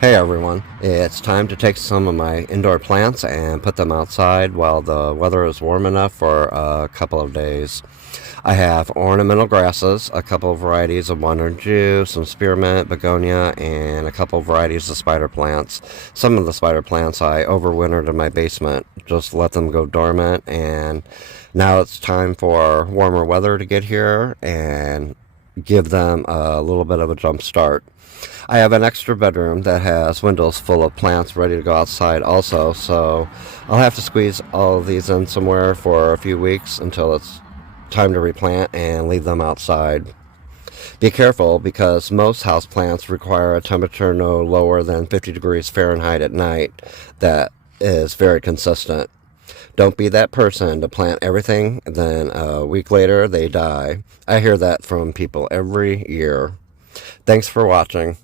Hey everyone, it's time to take some of my indoor plants and put them outside while the weather is warm enough for a couple of days. I have ornamental grasses, a couple of varieties of wandering Jew, some spearmint, begonia, and a couple of varieties of spider plants. Some of the spider plants I overwintered in my basement, just let them go dormant, and now it's time for warmer weather to get here and give them a little bit of a jump start. I have an extra bedroom that has windows full of plants ready to go outside also, so I'll have to squeeze all of these in somewhere for a few weeks until it's time to replant and leave them outside. Be careful because most houseplants require a temperature no lower than 50 degrees Fahrenheit at night that is very consistent. Don't be that person to plant everything, then a week later they die. I hear that from people every year. Thanks for watching.